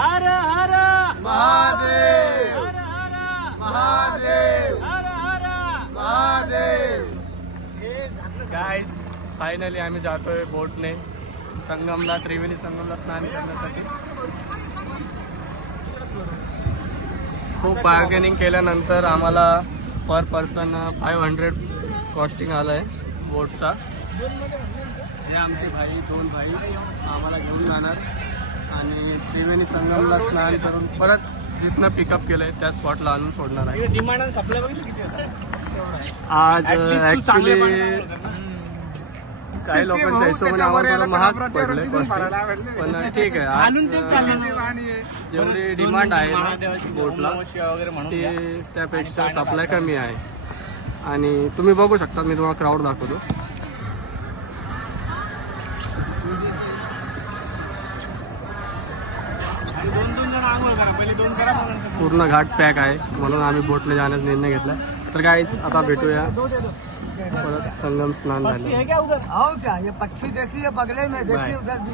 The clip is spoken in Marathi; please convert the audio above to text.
हर हर महादेव हर हर महादेव हर हर महादेव. गाईस फायनली आम्ही जातोय बोटने संगमला, त्रिवेणी संगमला स्नान करण्यासाठी. खूप बार्गेनिंग केल्यानंतर आम्हाला पर पर्सन 500 कॉस्टिंग आलं आहे बोटचा. हे आमचे भाई, 2 भाई आम्हाला घेऊन जाणार आणि त्रिवेणी संगमला स्नान करून परत जिथनं पिकअप केलं आहे त्या स्पॉटला आणून सोडणार आहे. डिमांड आणि सप्लाय बघितली किती होता? आज At least तू ऍक्च्युली चांगले बनवणार होता ना. काही लोकांच्या हिशोबाने आम्हाला थोडं महाग पडलंय पण ठीक आहे. आणून ते चालेल. जेवढी डिमांड आहे ना महादेवाची बोटला ओम नमः शिवाय वगैरे म्हणून द्या. ते त्यापेक्षा सप्लाय कमी आहे. आणि तुम्ही बघू शकता, मी तुम्हाला क्राऊड दाखवतो. आणि 2-2 जण आंघोळ करा, पहिले 2 करा मग नंतर. पूर्ण घाट पॅक आहे म्हणून आम्ही बोटने जाण्याचा निर्णय घेतला. तर गाईस आता भेटूया परत संगम स्नान पक्षी झालं. है क्या उधर? आओ क्या, ये पक्षी देखिए बगले में, देखिए बाय. उधर भी.